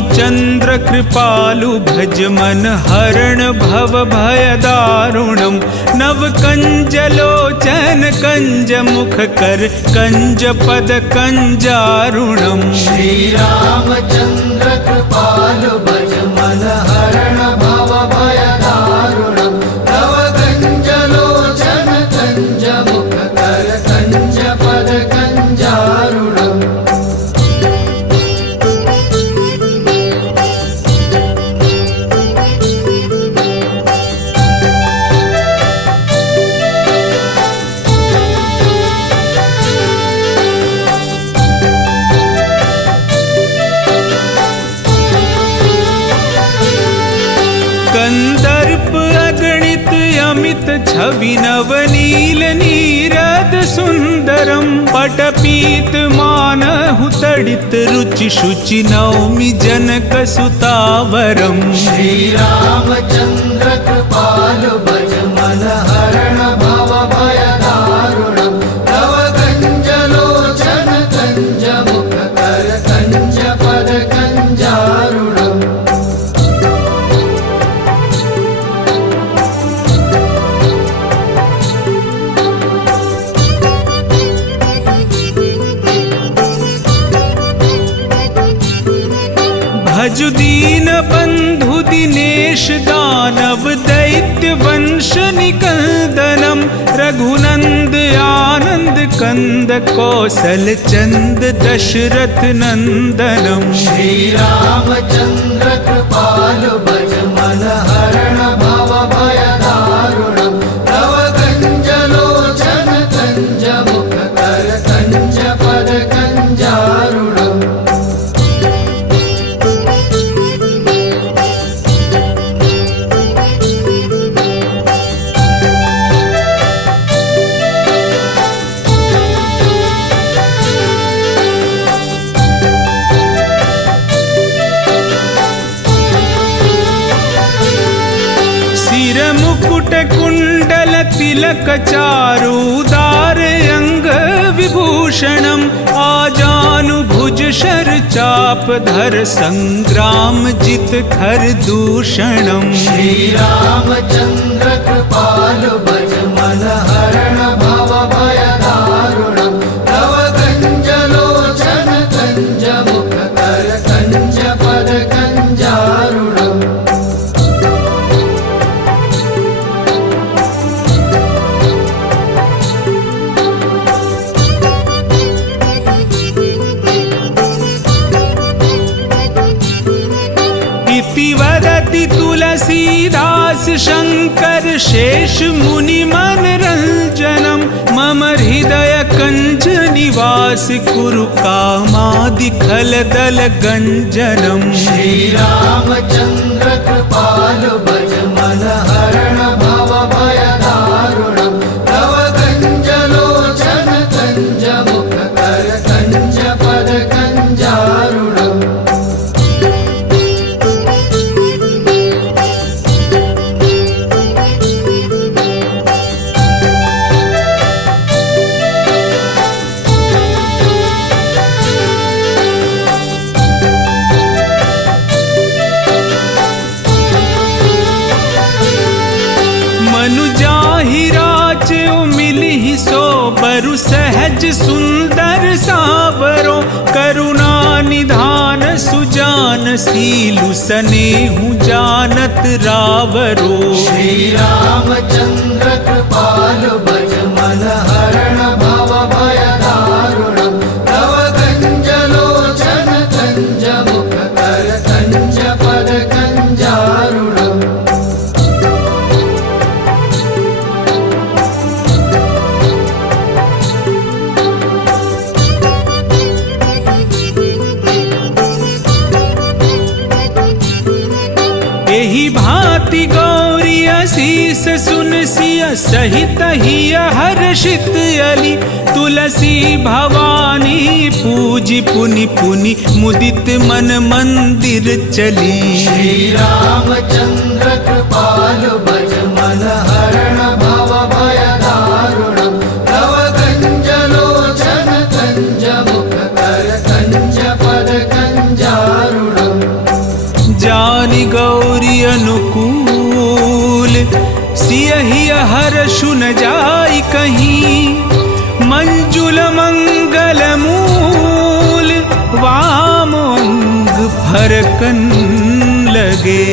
रामचन्द्र कृपालु भज मन हरण भव भय दारुणम् नव कंजलोचन कंज मुख कर कंज पद कंजारुणम्। श्री रामचन्द्र कृपालु भज मन हरण भव भय दारुणम् नव कंजलोचन कंज मुख कर कंज पद कंजारुणम्। कंदर्प अगणित अमित छवि नवनील नीरद सुंदरम पटपीत मानहु तडित रुचि शुचि नौमि जनक सुतावरम। श्री रामचन्द्र कृपालु भज मन हरण भव भय दारुणम् नव कंजलोचन कंज मुख कर कंज पद कंजारुणम्। भजु दीन बंधु दिनेश दानव दैत्य वंश निकंदनम रघुनंद आनंद कंद कौशल चंद दशरथ नंदनम। श्री रामचन्द्र कृपालु भज मन हरण भव भय दारुणम् नव कंजलोचन कंज मुख कर कंज पद कंजारुणम्। मुकुट कुंडल तिलक चारुदार अंग विभूषणम आजानुभुज शर चाप धर संग्राम जित खर दूषणम। श्री रामचन्द्र कृपालु भज मन हरण भव भय दारुणम् नव कंजलोचन कंज मुख कर कंज पद कंजारुणम्। इति वदति तुलसीदास शंकर शेष मुनि मन रंजनम मम हृदय कंज निवास कुरु कामादि खल दल गंजनम। श्री रामचन्द्र कृपालु भज मन हरण भव भय दारुणम् नव कंजलोचन कंज मुख कर कंज पद कंजारुणम्। बरु सहज सुंदर सावरो करुणा निधान सुजान सीलु सनेहु जानत रावरो। श्री रामचन्द्र कृपालु भज मन हरण भव भय दारुणम् नव कंजलोचन कंज मुख कर कंज पद कंजारुणम्। एहि भांति गौरी असीस सुन सिय सहित हिय हर्षित अली तुलसी भवानी पूजी पुनि पुनि मुदित मन मंदिर चली। श्री रामचन्द्र कृपालु भज मन हरण भव भय दारुणम् नव कंजलोचन कंज मुख कर कंज पद कंजारुणम्। ज्ञानी गौरी अनुकूल, सियहि हर्षु न जाय कहीं, मंजुल मंगल मूल, वाम अंग फरकन लगे।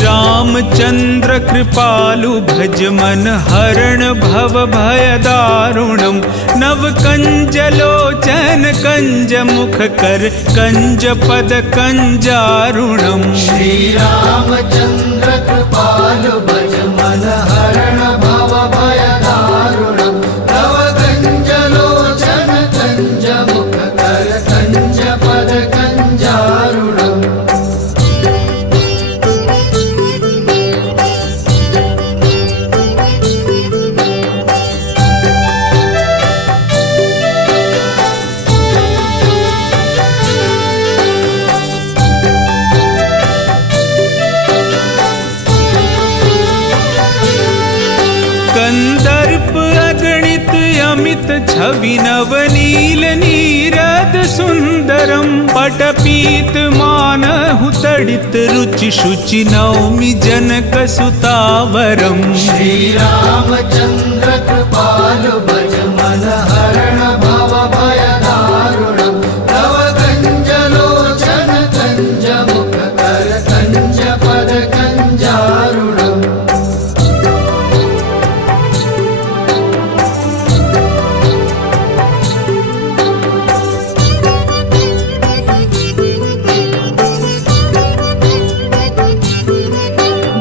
रामचंद्र कृपालु भज मन हरण भव भय दारुणम, नव कंज लोचन कंज मुख कर कंज पद कंजारुणम। श्री रामचंद्र कृपालु भज मन हरण भव भय दारुणम, नव कंज लोचन कंज मुख कर कंज पद कंजारुणम। कंदर्प अगणित अमित छवि नवनील नीरद सुंदरम, पटपीत मानहु तडित रुचि शुचि नौमि जनक सुतावरम। श्री रामचंद्र कृपालु भज मन हरण भव भय दारुणम, नव कंज लोचन कंज मुख कर कंज पद कंजारुणम।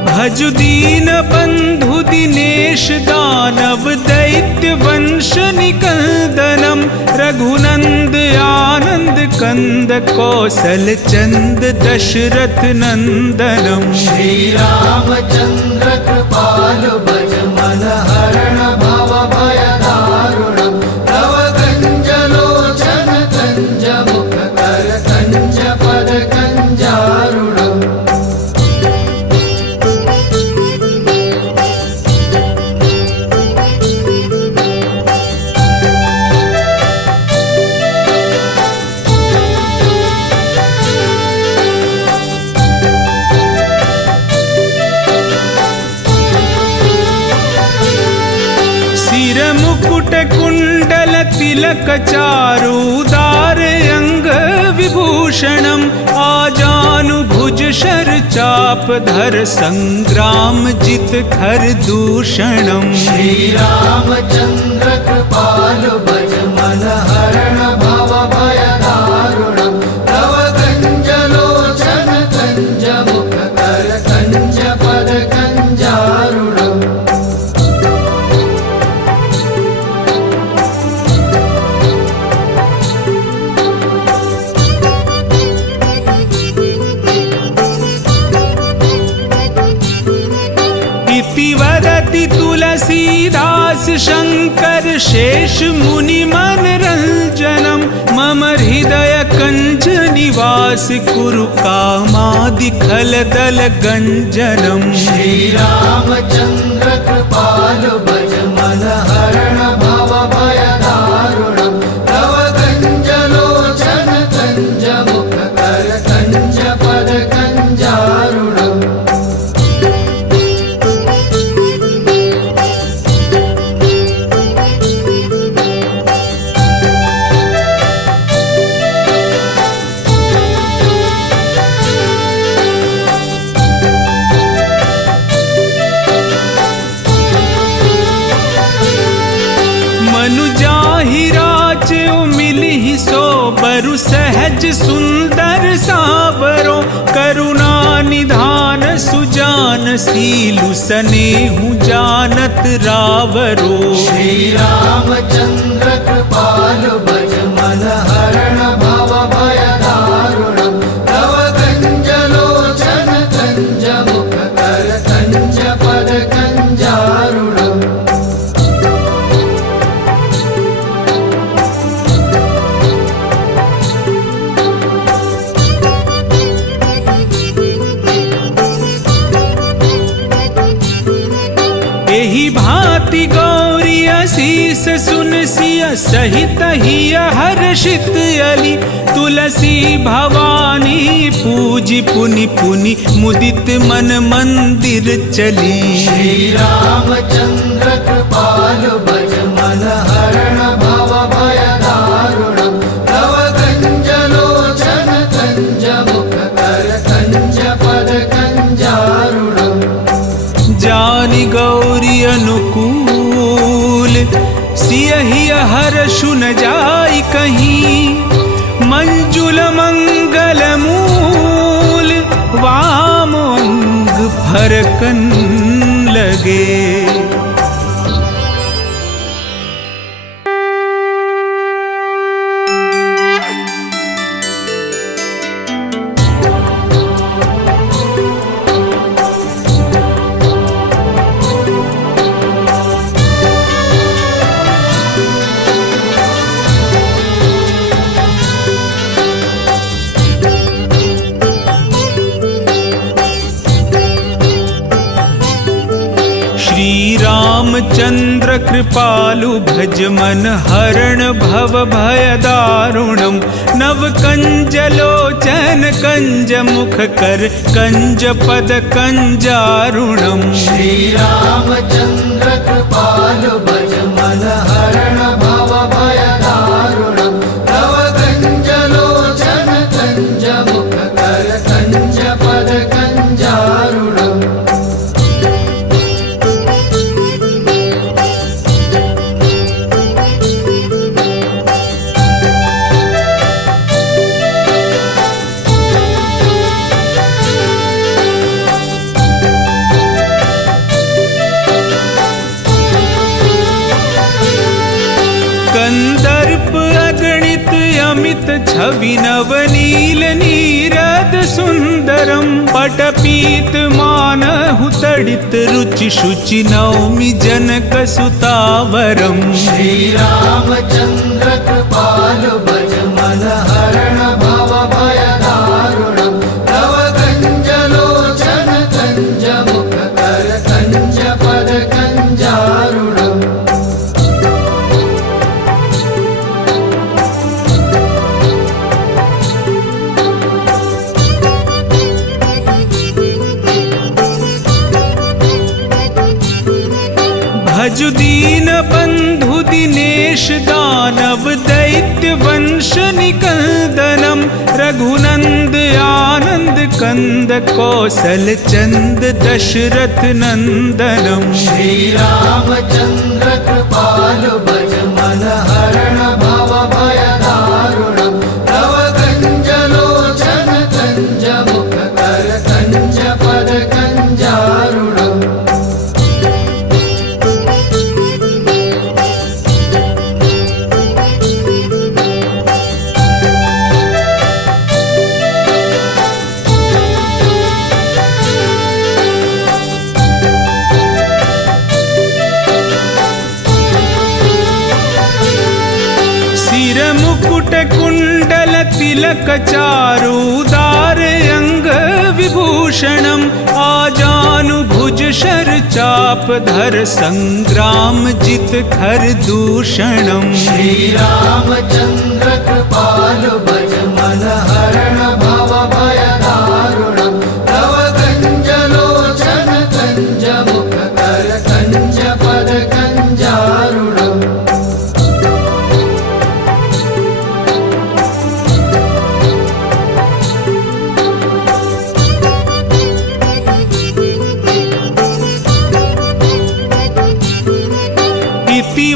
भजु दीन बंधु दिनेश दानव दैत्य वंश निकंदनम, रघुनंद आनंद कंद कौशल चंद दशरथ नंदनम। श्री रामचंद्र कृपालु भज मन हरण भव भय दारुणम, नव कंज लोचन कंज मुख कर कंज पद कंजारुणम। मुकुट कुंडल तिलक चारुदार अंग विभूषणम, आजानु भुज शर चाप धर संग्राम जित खर दूषणम। श्री रामचंद्र कृपालु भज मन हरण भव भय दारुणम, नव कंज लोचन कंज मुख कर कंज पद कंजारुणम। वदति तुलसीदास शंकर शेष मुनि मन रंजनम, मम हृदय कंज निवास कुरु कामादि खल दल गंजनम। श्री रामचंद्र कृपालु भज मन हरण भव भय दारुणम, नव कंज लोचन कंज मुख कर कंज पद कंजारुणम। बरु सहज सुंदर सावरो, करुणा निधान सुजान सीलु सनेहु जानत रावरो। श्री रामचंद्र कृपालु भज मन हरण भव भय दारुणम, नव कंज लोचन कंज गाती गौरी असीस सुन सिया सहित ही हर्षित अली तुलसी भवानी पूजी पुनि पुनि मुदित मन मंदिर चली। श्री रामचंद्र कृपालु भज मन हरण भव भय दारुणम तव कंज लोचन कंज मुख कर कंज पद कंजारुणम। जानि गौरी अनुकूल सियहि हर्षु न जाय कहीं मंजुल मंगल मूल वाम अंग फरकन लगे। रामचंद्र कृपालु भज मन हरण भव भय दारुणम नव कंज लोचन कंज मुख कर कंज पद कंजारुणम। श्री रामचंद्र कृपालु भज मन हरण भव भय दारुणम नव कंज लोचन कंज मुख कर कंज पद कंजारुणम। कंदर्प अगणित अमित छवि नवनील नीरद सुंदरम पटपीत मानहु तडित रुचि शुचि नौमि जनक सुतावरम। श्री रामचंद्र कृपालु भज मन हरण भव भय दारुणम तव कंज लोचन कंज मुख कर कंज पद कंजारुणम। भजु दीन बंधु दिनेश दानव दैत्य वंश निकंदनम रघुनंद आनंद कंद कौशल चंद दशरथ नंदनम। श्री रामचंद्र कृपालु भज मन हरण भव भय दारुणम तव कंज लोचन कंज मुख कर कंज पद कंजारुणम। मुकुट कुंडल तिलक चारुदार अंग विभूषणम आजानु भुज शर चाप धर संग्राम जित खर दूषणम। श्री रामचंद्र कृपालु भज मन हरण भव भय दारुणम तव कंज लोचन कंज मुख कर कंज पद कंजारुणम।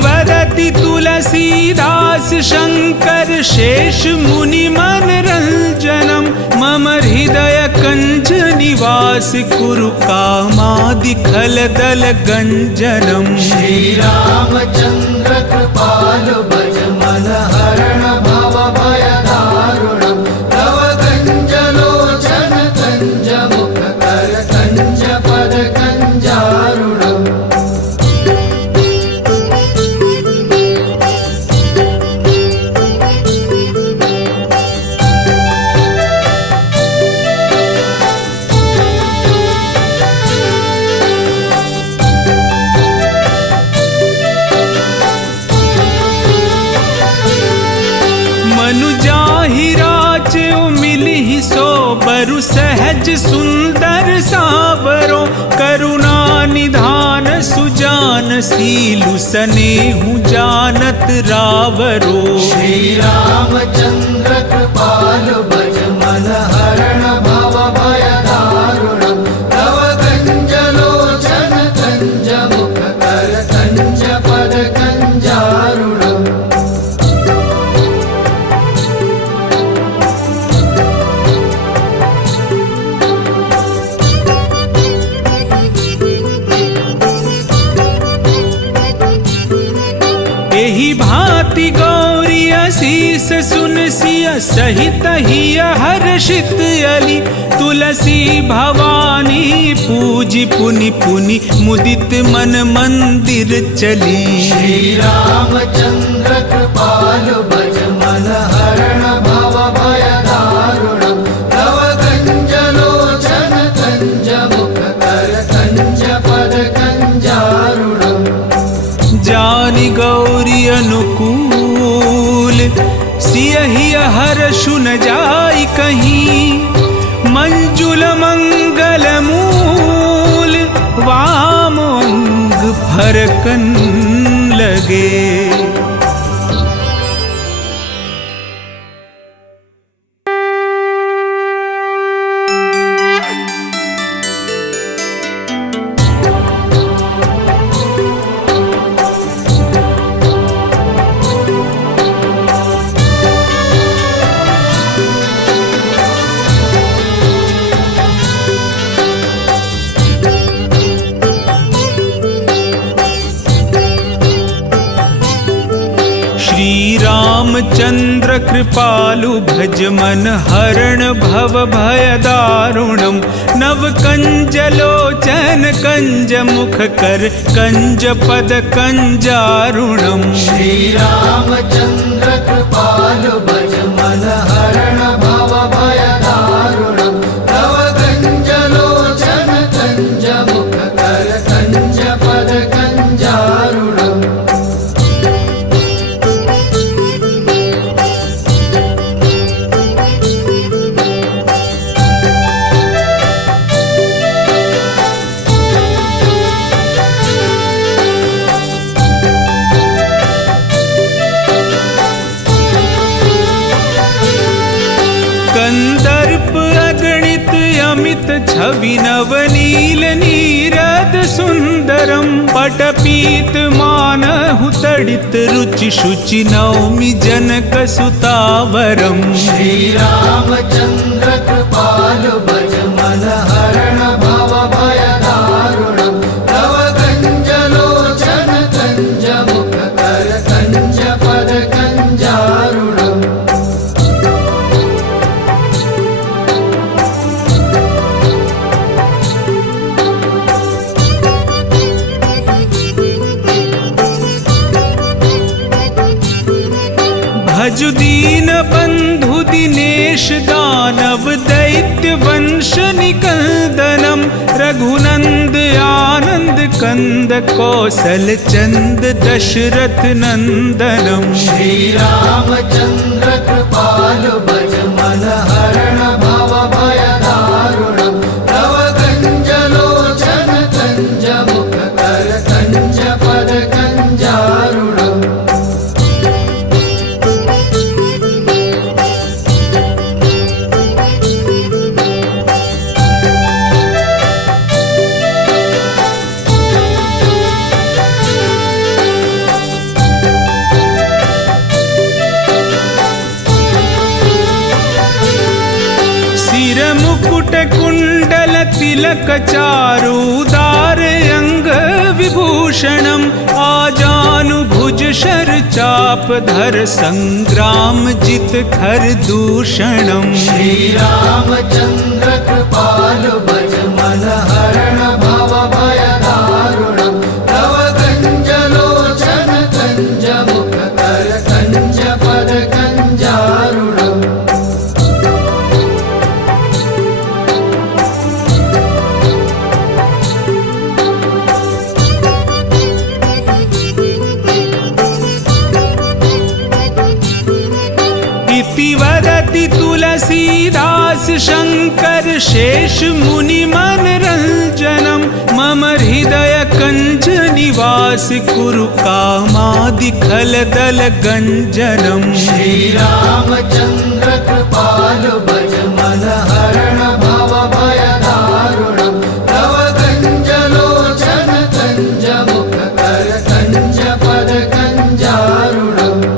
वदति तुलसीदास शंकर शेष मुनि मन रंजनम मम हृदय कंज निवास कुरु कामादि खल दल गंजनम। श्री रामचंद्र कृपालु भज मन हरण भव भय दारुणम तव कंज लोचन कंज मुख कर कंज पद कंजारुणम। अरु सहज सुंदर सावरो, करुणा निधान सुजान सीलु सनेहु जानत रावरो। श्री रामचंद्र कृपालु भज मन हरण भव भय दारुणम्। तव कंज लोचन कंज मुख कर कंज पद कंजारुणम्। एहि भांति गौरी असीस सुन सिय सहित हिय हर्षित अली। तुलसी भवानी पूजी पुनि पुनि मुदित मन मंदिर चली। श्री रामचंद्र कृपालु भज मन हरण भव भय दारुणम्। तव कंज लोचन कंज मुख कर कंज पद कंजारुणम्। जानि गौरी अनुकूल सियहि हर्षु न जाई कहीं। मंजुल मंगल मूल वाम अंग फरकन लगे। रामचंद्र कृपालु भज मन हरण भव भय दारुणम्। नव कंज लोचन कंज मुख कर कंज पद कंजारुणम्। श्री रामचंद्र कृपालु भज मन हरण भव भय दारुणम्। तव कंज लोचन कंज मुख कर कंज पद कंजारुणम्। कंदर्प अगणित अमित छवि नवनील नीरद सुंदरम। पटपीत मानहु तडित रुचि शुचि नौमि जनक सुतावरम। श्री रामचंद्र कृपालु भज मन हरण भव भय दारुणम्। तव कंज लोचन कंज मुख कर कंज पद कंजारुणम्। भजु दीन बंधु दिनेश दानव दैत्य वंश निकंदनम। रघुनंद आनंद कंद कौशल चंद दशरथ नंदनम। श्री रामचंद्र कृपालु भज मन हरण भव भय दारुणम्। तव कंज लोचन कंज मुख कर कंज पद कंजारुणम्। मुकुट कुंडल तिलक चारुदार अंग विभूषणम। आजानु भुज शर चाप धर संग्राम जित खर दूषणम। श्री रामचंद्र कृपालु भज मन हरण भव भय दारुणम्। तव कंज लोचन कंज मुख कर कंज पद कंजारुणम्। इति वदति तुलसीदास शंकर शेष मुनि मनरंजनम मम हृदय कंज निवास कुरु कामादि खल दल गंजनम। श्री रामचंद्र कृपालु भज मन हरण भव भय दारुणम। तव कंज लोचन कंज मुख कर कंज पद कंजारुणम।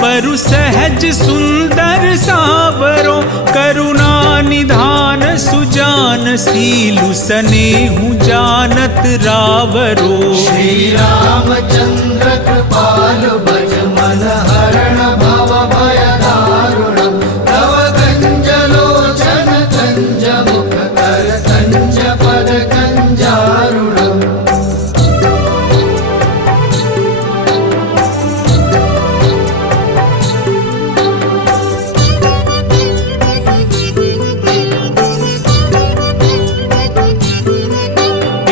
बरु सहज सुंदर सावरो करुणा निधान सुजान सीलु सनेहु जानत रावरो। श्री रामचंद्र कृपालु भज मन हरण भव भय दारुणम। तव कंज लोचन कंज मुख कर कंज पद कंजारुणम।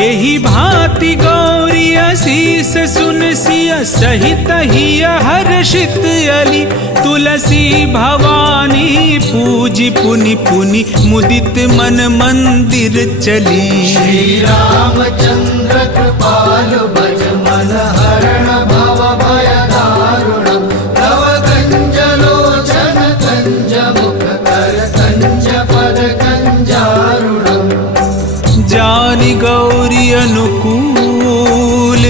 एहि भांति गौरी असीस सुन सिय सहित हिय हर्षित अली। तुलसी भवानी पूजी पुनि पुनि मुदित मन मंदिर चली। श्री रामचंद्र कृपालु भज मन हरण भव भय दारुणम। तव कंज लोचन कंज मुख कर कंज पद कंजारुणम। जानि गौरी अनुकूल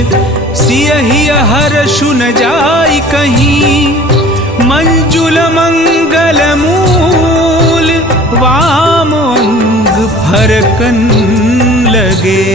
सियहि हर्षु न जाय कहीं। मंजुल मंगल मूल वाम अंग फरकन लगे।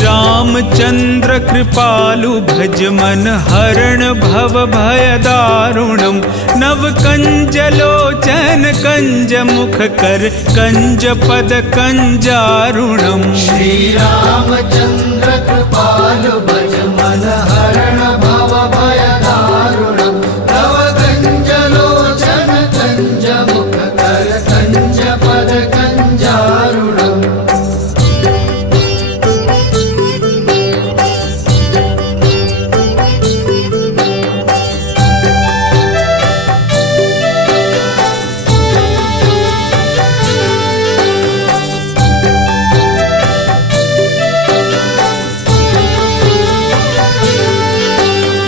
रामचंद्र कृपालु भज मन हरण भव भय दारुणम। नव कंज लोचन कंज मुख कर कंज पद कंजारुणम। श्री रामचंद्र कृपालु भज मन हरण भव भय दारुणम। तव कंज लोचन कंज मुख कर कंज पद कंजारुणम।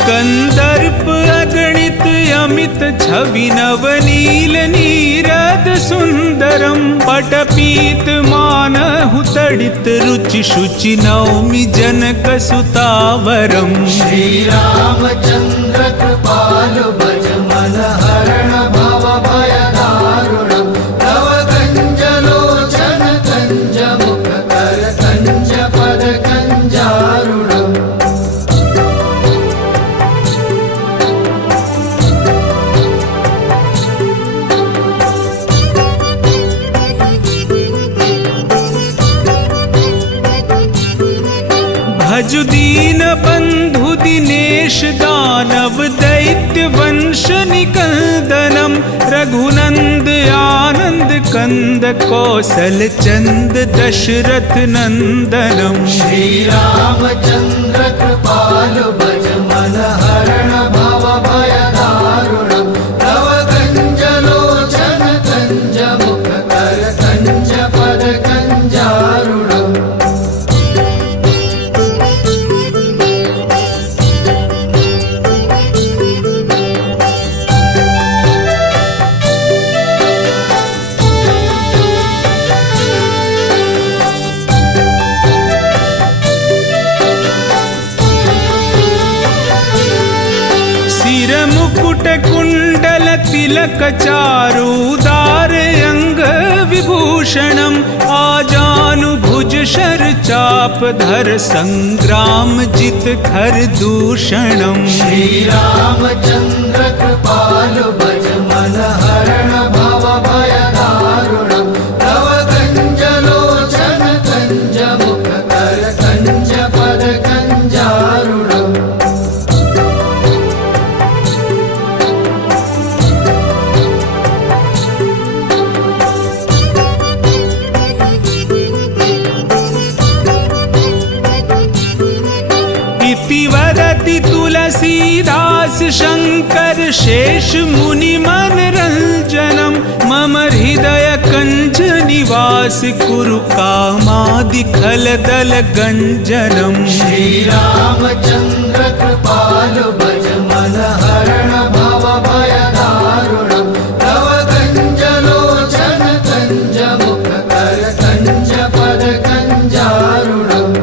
कंदर्प अगणित अमित छवि नवनील नीरद सुंदरम। पटपीत मानहु तडित रुचि शुचि नौमि जनक सुतावरम। श्री रामचंद्र कृपालु भज मन हरण भव भय दारुणम। तव कंज लोचन कंज मुख कर कंज पद कंजारुणम। भजु दीन बंधु दिनेश दानव दैत्य वंश निकंदनम। रघुनंद आनंद कंद कौशल चंद दशरथ नंदनम। श्री रामचंद्र कृपालु भज मन हरण भव भय दारुणम। तव कंज लोचन कंज मुख कर कंज पद कंजारुणम। शिरमुकुट कुण्डल तिलक चारुदार अंग विभूषणम् आजानुभुज शर चाप धर संग्राम जित खर दूषणम्। श्री रामचंद्र कृपालु भज मन हरण भव भय दारुणम्। तव कंज लोचन कंज मुख कर कंज पद कंजारुणम्। इति वदति तुलसीदास शंकर शेष मुनि मन रंजनम। मम हृदय कंज निवास कुरु कामादि खल दल गंजनम। श्री रामचंद्र कृपालु भज मन हरण भव भय दारुणम्। तव कंज लोचन कंज मुख कर कंज पद कंजारुणम्।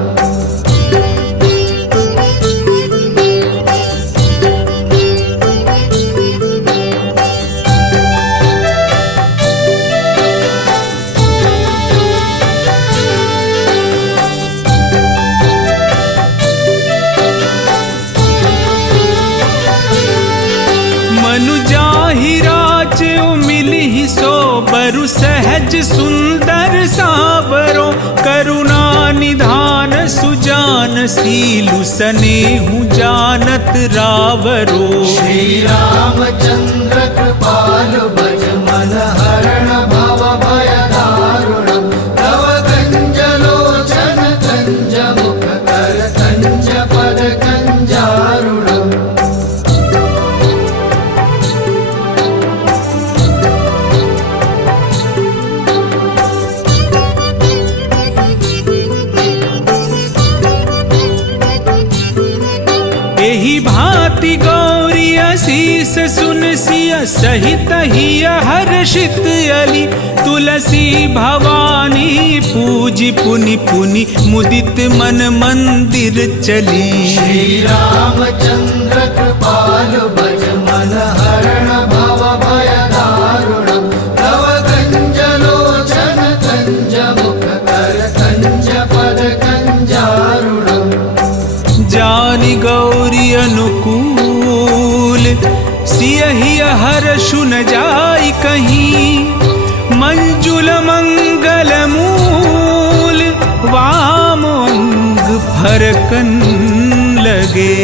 मनुजाहि राचो मिलिहि सो बरु सहज सुंदर सावरो। करुणा निधान सुजान सीलु सनेहु जानत रावरो। श्री रामचंद्र कृपालु भज मन हरण भव भय दारुणम्। तव कंज लोचन कंज मुख कर कंज पद कंजारुणम्। एहि भांति गौरी असीस सुन सिय सहित हिय हर्षित अली। तुलसी भवानी पूजी पुनि पुनि मुदित मन मंदिर चली। श्री रामचंद्र कृपालु भज मन हरण भव भय दारुणम्। तव कंज लोचन कंज मुख कर कंज पद कंजारुणम्। जानि गौरी अनुकूल सियहि हर्षु न जाई कहीं। मंजुल मंगल मूल वाम अंग फरकन लगे।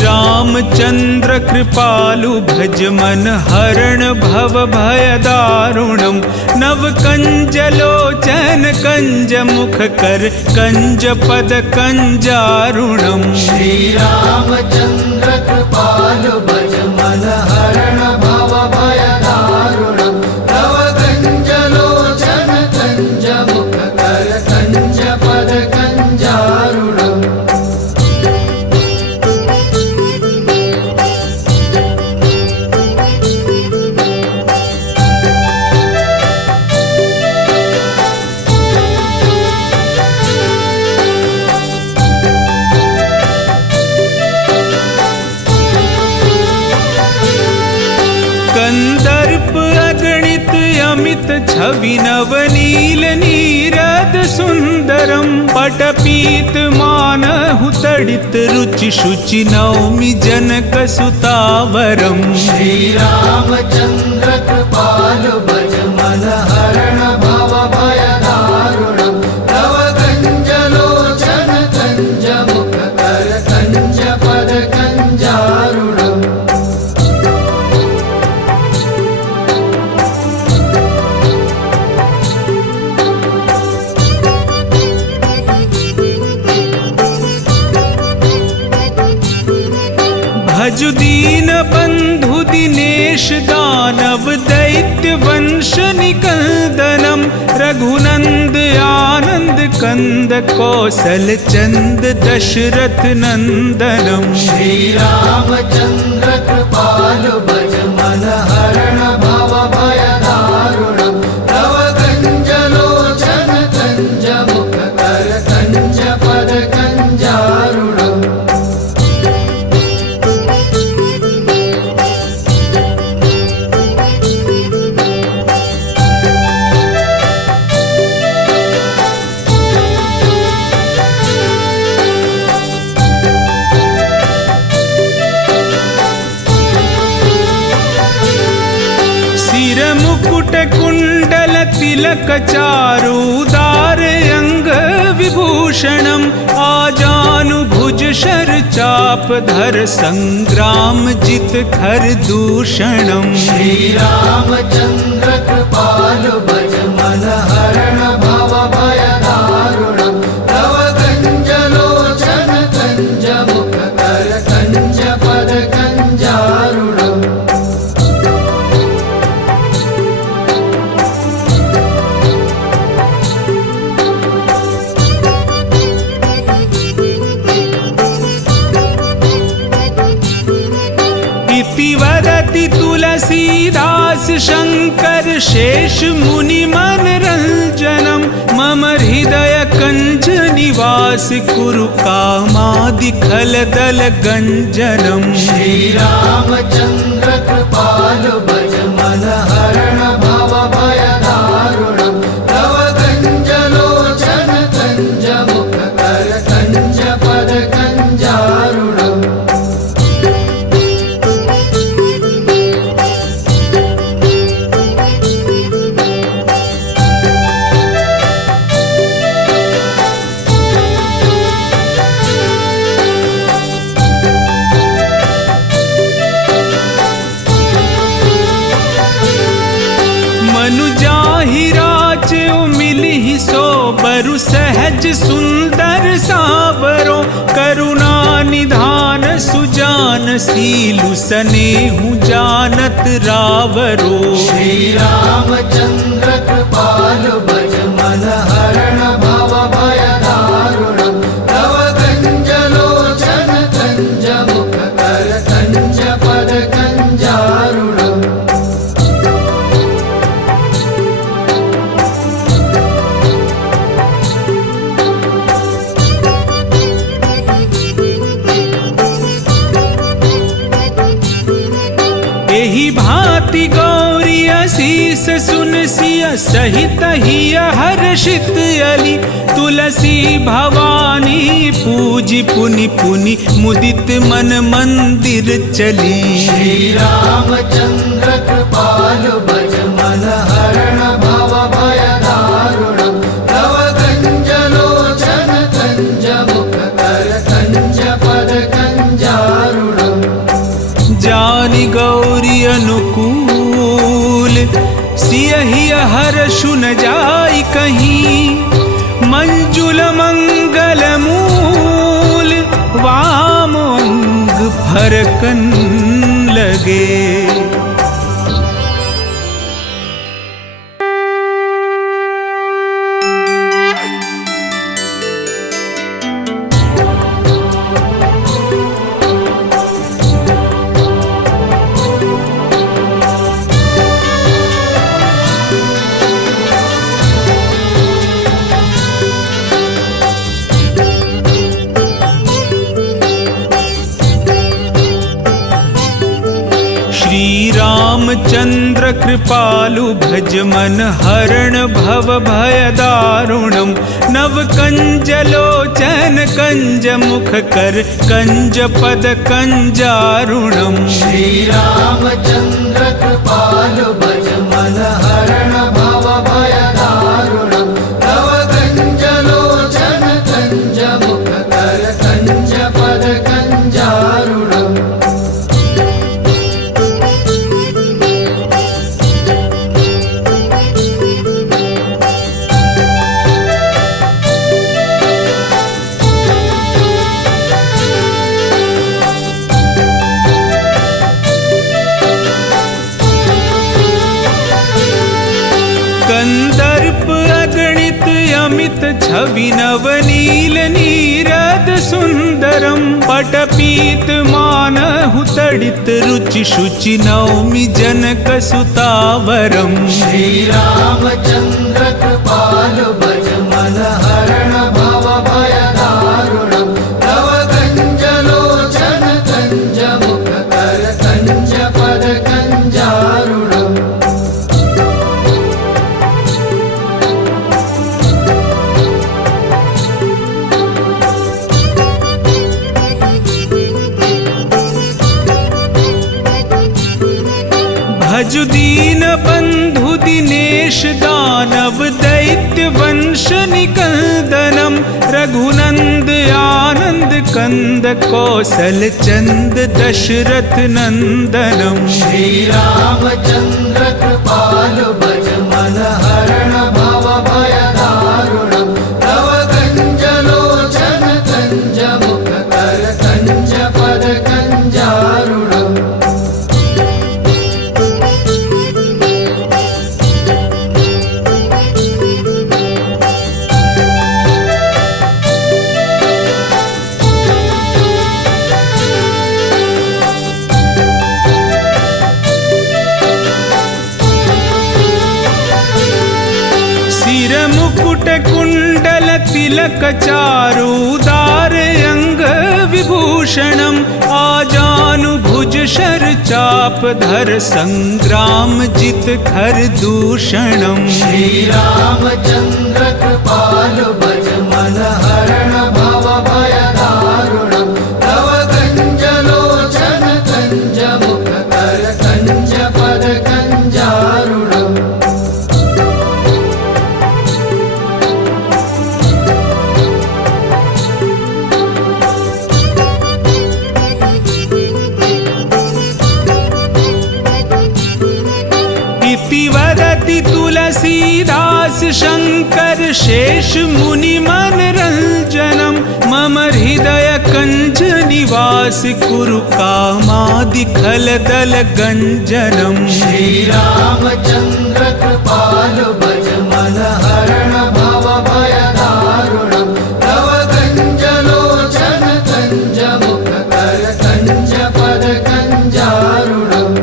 रामचंद्र कृपालु भज मन हरण भव भय दारुणम्। नव कंज लोचन कंज मुख कर कंज पद कंजारुणम्। श्री रामचंद्र कृपालु भज मन हरण भव भय दारुणम्। तव कंज लोचन कंज मुख कर कंज पद कंजारुणम्। कंदर्प अगणित अमित छवि नवनील नीरद सुंदरम। पटपीत मानहु तडित रुचि शुचि नौमि जनक सुतावरम। श्री रामचंद्र कृपालु भज मन हरण भव भय दारुणम्। तव कंज लोचन कंज मुख कर कंज पद कंजारुणम्। भजु दीन बंधु दानव दैत्य वंश निकंदनम रघुनंद आनंद कंद कौशल चंद दशरथ नंदनम। श्री रामचंद्र कृपालु भज मन हरण भव भय दारुणम नव कंज लोचन कंज मुख कर कंज पद कंजारुणम। मुकुट कुंडल तिलक चारुदार अंग विभूषणम आजानु भुज शर चाप धर संग्राम जित खर दूषणम। श्री रामचंद्र कृपालु भज मन हरण भव भय दारुणम नव कंज लोचन कंज मुख कर कंज पद कंजारुणम। वदति तुलसीदास शंकर शेष मुनि मन रंजनम मम हृदय कंज निवास कुरु कामादि खल दल गंजनम। श्री रामचंद्र कृपालु भज मन हरण भव भय दारुणम नव कंज लोचन कंज मुख कर कंज पद कंजारुणम। बरु सहज सुंदर सावरो करुणा निधान सुजान सीलु सनेहु जानत रावरो। श्री रामचंद्र कृपालु भज मन हरण भव भय दारुणम नव कंज लोचन कंज मुख कर कंज पद कंजारुणम। एहि भांति गौरी असीस सुन सिय सहित हिय हर्षित अली तुलसी भवानी पूजी पुनि पुनि मुदित मन मंदिर चली। श्री रामचंद्र कृपालु भज मन हरण भव भय दारुणम नव कंज लोचन कंज मुख कर कंज पद कंजारुणम। जानि गौरी अनुकूल सियहि हर्षु न जाई कहीं मंजुल मंगल मूल वाम अंग फरकन लगे। रामचंद्र कृपालु भज मन हरण भव भय दारुणम नव कंज लोचन कंज मुख कर कंज पद कंजारुणम। श्री रामचंद्र कृपालु भज मन हरण भव भय दारुणम नव कंज लोचन कंज मुख कर कंज पद कंजारुणम। अमित छवि नवनील नीरद सुंदरम पटपीत मानहु तडित रुचि शुचि नौमि जनक सुतावरम। श्री रामचंद्र कृपालु भज मन हरण भव भय दारुणम तव कंज लोचन कंज मुख कर कंज पद कंजारुणम। भजु दीन बंधु दिनेश दानव दैत्य वंश निकंदनम रघुनंद आनंद कंद कौशल चंद दशरथ नंदनम। श्री रामचंद्र कृपालु भज मन हरण भव भय दारुणम तव कंज लोचन कंज मुख कर कंज पद कंजारुणम। सिर मुकुट कुंडल तिलक चारुदार अंग विभूषणम आजानु भुज शर चाप धर संग्राम जित खर दूषणम। श्री रामचंद्र कृपालु भज मन हरण भव भय दारुणम तव कंज लोचन कंज मुख कर कंज पद कंजारुणम। इति वदति तुलसीदास शंकर शेष मुनि मन रंजनम मम हृदय कंज निवास कुरु कामादि खल दल गंजनम। श्री रामचंद्र कृपालु भज मन हरण भव भय दारुणम तव कंज लोचन कंज मुख कर कंज पद कंजारुणम।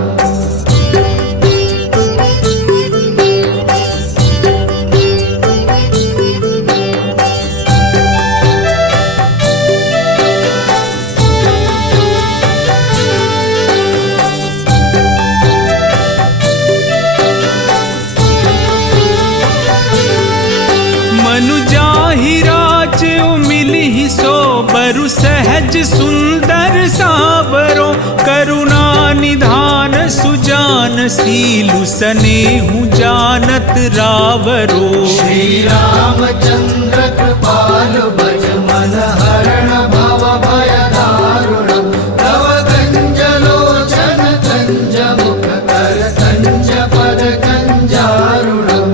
मनु जाहि राचो मिलिहि सो बरु सहज सुंदर सावरो करुणा निधान सुजान सीलु सनेहु जानत रावरो। श्री रामचंद्र कृपालु भज मन हरण भव भय दारुणम तव कंज लोचन कंज मुख कर कंज पद कंजारुणम।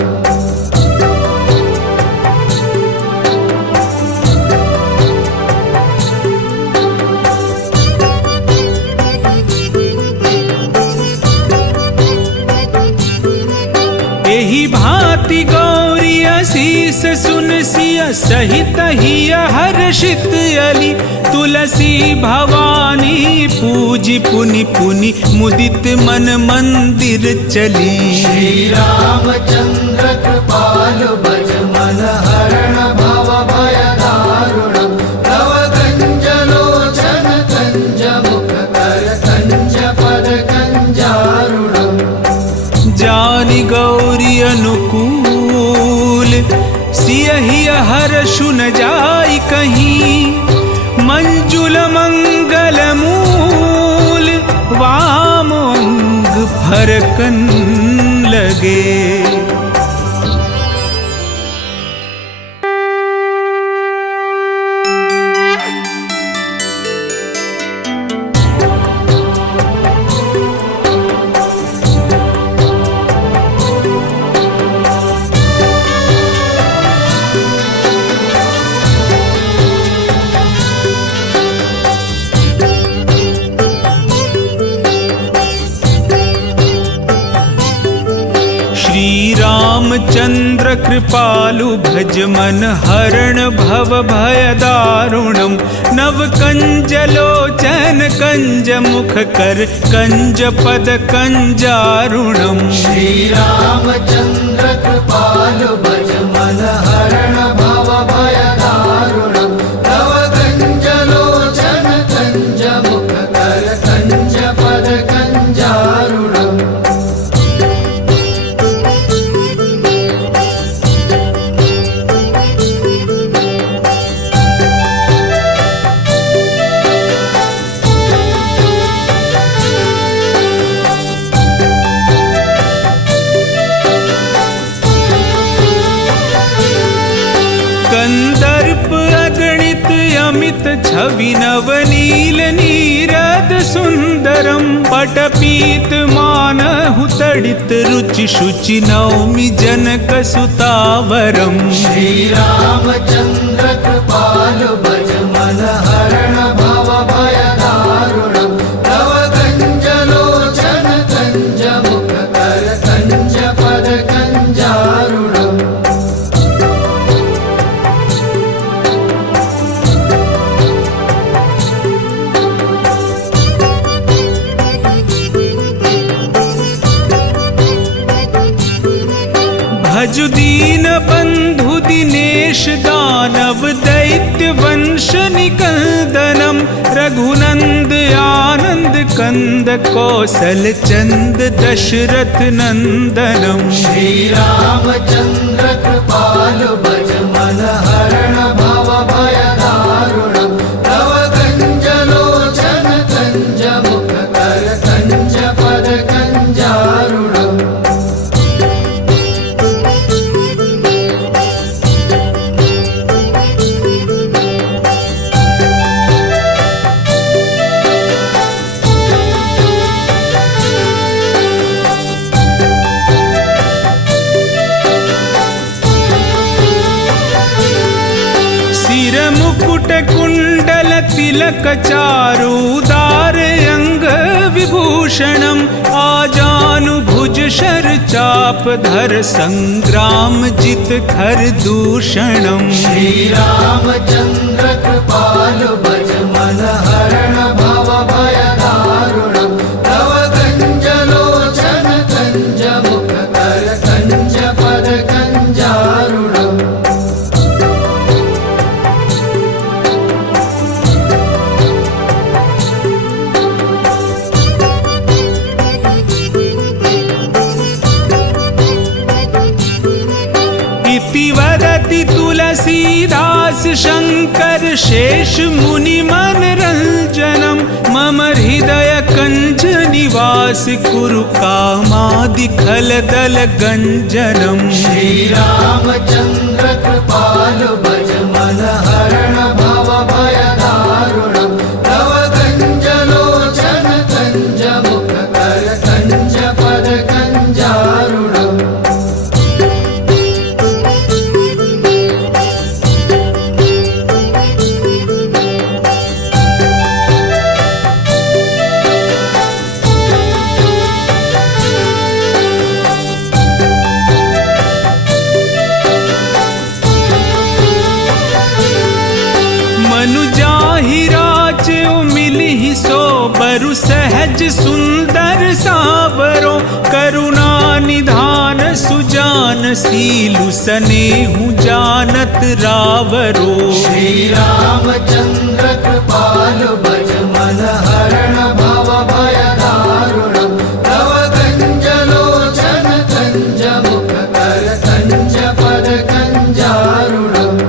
एहि भांति गौरी असीस सुन सिय सहित हिय हर्षित अली तुलसी भवानी पूजी पुनि पुनि मुदित मन मंदिर चली। श्री रामचंद्र कृपालु भज मन हरण भव भय दारुणम तव कंज लोचन कंज मुख कर कंज पद कंजारुणम। जानि गौरी अनुकूल सियहि हर्षु न जाई कहीं मंजुल मंगल मूल वाम अंग फरकन लगे। श्री रामचंद्र कृपालु भज मन हरण भव भय दारुणम नव कंज लोचन कंज मुख कर कंज पद कंजारुणम श्री रामचंद्र कृपालु भज मन हरण भव भय दारुणम नव कंज लोचन कंज मुख कर कंज पद कंजारुणम कंदर्प अगणित अमित छवि नवनील नीरद सुंदरम पटपीत मानहु तडित रुचि शुचि नौमि जनक सुतावरम श्री रामचंद्र कृपालु भज मन हरण भव भय दारुणम नव कंज लोचन कंज मुख कर कंज पद कंजारुणम भजु दीन बंधु दिनेश दानव दैत्य वंश निकंदनम रघुनंद आनंद कंद कौशल चंद दशरथ नंदनम श्री रामचंद्र कृपालु भज मन हरण भव भय दारुणम नव कंज लोचन कंज मुख कर कंज पद कंजारुणम सिर मुकुट कुंडल तिलक चारुदार अंग विभूषणम आजानु भुज शर चाप धर संग्राम जित खर दूषणम श्री रामचंद्र कृपालु भज मन हरण भव भय दारुणम नव कंज लोचन कंज मुख कर कंज पद कंजारुणम इति वदति तुलसीदास शंकर शेष मुनि मन रंजनम मम हृदय कंज निवास कुरु कामादि खल दल गंजनम श्री रामचंद्र कृपालु भज मन हरण भव भय दारुणम नव कंज लोचन कंज मुख कर कंज पद कंजारुणम बरु सहज सुंदर सावरो करुणा निधान सुजान सीलु सनेहु जानत रावरो श्री रामचंद्र कृपालु भज मन हरण भव भय दारुणम नव कंज लोचन कंज मुख कर कंज पद कंजारुणम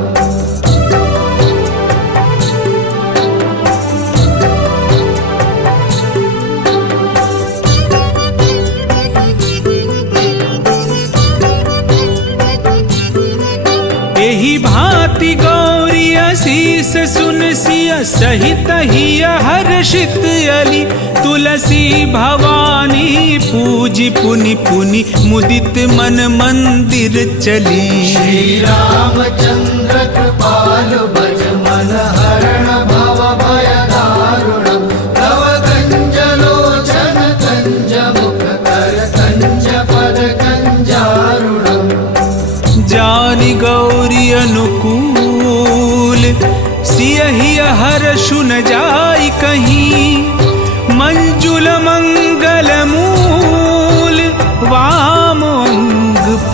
एहि भांति गौरी असीस सुन सिय सहित हिय हर्षित अली तुलसी भवानी पूजी पुनि पुनि मुदित मन मंदिर चली श्री रामचंद्र कृपालु भज मन हरण भव भय दारुणम नव कंज लोचन कंज मुख कर कंज पद कंजा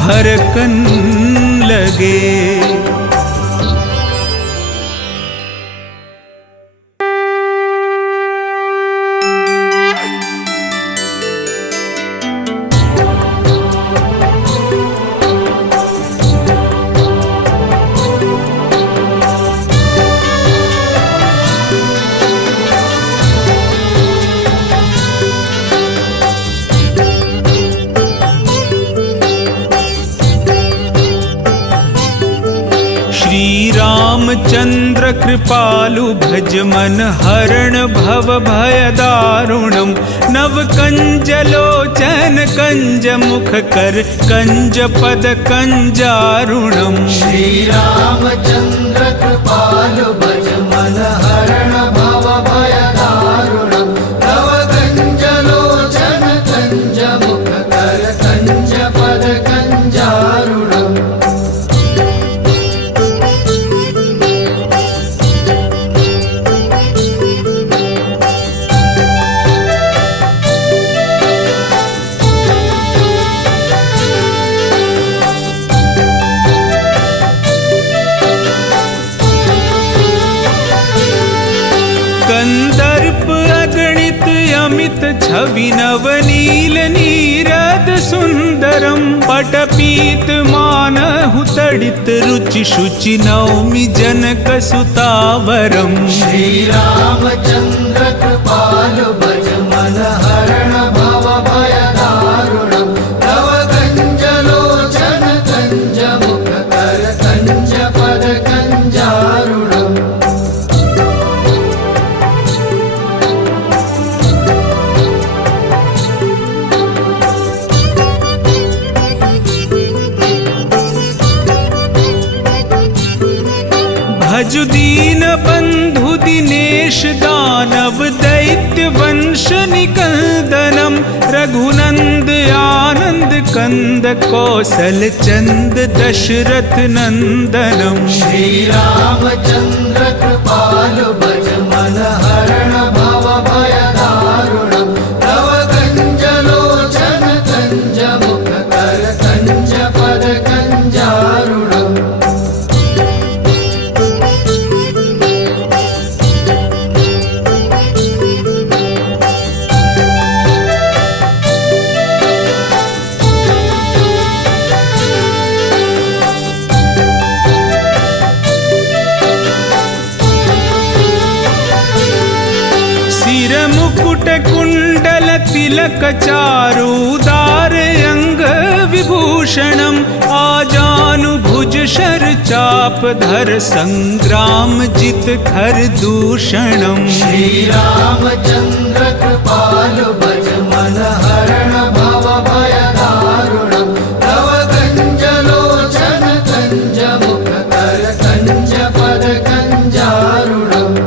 हरकन लगे। श्री रामचंद्र कृपालु भज मन हरण भव भय दारुणम। नव कंज लोचन कंज मुख कर कंज पद कंजारुणम। श्री रामचंद्र कृपालु भज मन हरण भव भय दारुणम। नव कंज लोचन कंज मुख कर कंज पद कंजारुणम। कंदर्प अगणित अमित छवि नवनील नीरद सुंदरम। पटपीत मानहु तडित रुचि शुचि नौमि जनक सुतावरम। श्री रामचंद्र कृपालु भज मन हरण भव भय दारुणम। नव कंज लोचन कंज मुख कर कंज पद कंजारुणम। भजु दीन बंधु दिनेश दानव दैत्य वंश निकंदनम। रघुनंद आनंद कंद कौशल चंद दशरथ नंदनम। श्री रामचंद्र कृपालु भज मन हरण भव भय दारुणम। नव कंज लोचन कंज मुख कर कंज पद कंजारुणम। सिर मुकुट कुंडल तिलक चारुदार अंग विभूषणम। आजानु भुज शर चाप धर संग्राम जित खर दूषणम। श्री रामचंद्र कृपालु भज मन हरण भव भय दारुणम। नव कंज लोचन कंज मुख कर कंज पद कंजारुणम।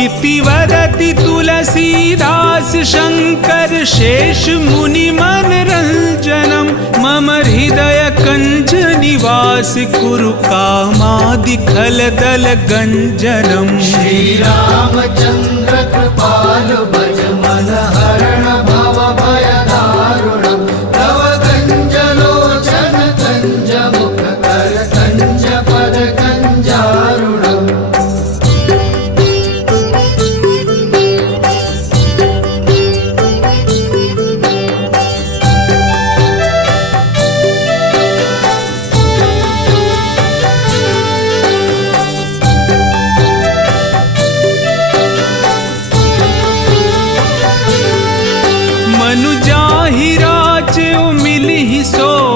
इति वदति तुलसीदास शंकर शेष मुनि मन रंजनम। मम हृदय कंज निवास कुरु कामादि खल दल गंजनम। श्री रामचंद्र कृपालु भज मन हरण भव भय दारुणम। नव कंज लोचन कंज मुख कर कंज पद कंजारुणम।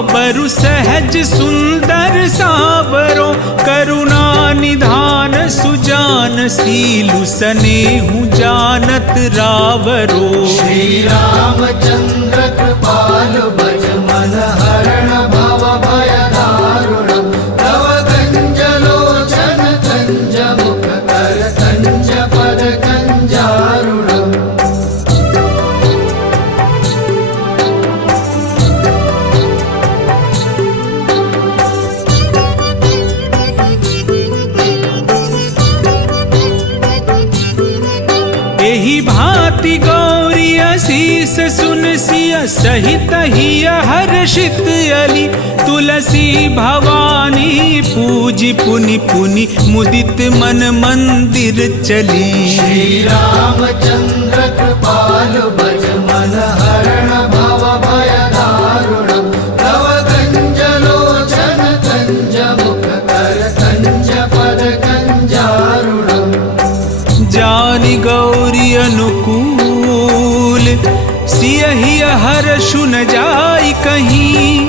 बरु सहज सुंदर सावरो। करुणा निधान सुजान सीलु सनेहु जानत रावरो। श्री रामचंद्र कृपालु भज मन हरण भव भय दारुणम। नव कंज लोचन कंज मुख कर कंज पद कंजारुणम। शीस सुन सिय सहित हिय हर्षित अली तुलसी भवानी पूजी पुनि पुनि मुदित मन मंदिर चली। श्री रामचंद्र कृपालु भज मन हरण भव भय दारुणम् तव कंज लोचन कंज मुख कर कंज पद कंजारुणम्। जानि गौरी अनुकूल सियहि हर्षु न जाय कहीं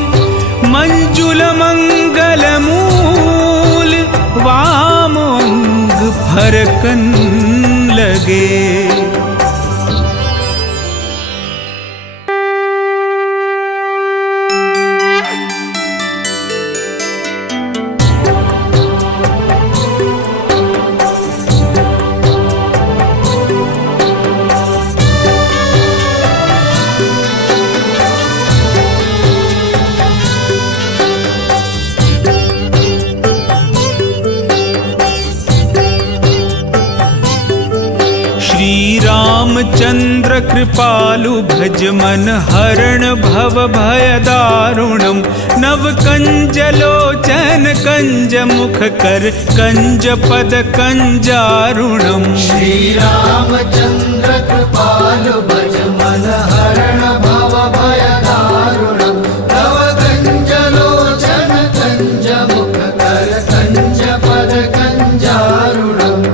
मंजुल मंगल मूल वाम अंग फरकन लगे। श्री रामचंद्र कृपालु भज मन हरण भव भय दारुणम् नव कंज लोचन कंज मुख कर कंज पद कंजारुणम्। श्री रामचंद्र कृपालु भज मन हरण भव भय दारुणम् तव कंज लोचन कंज मुख कर कंज पद कंजारुणम्।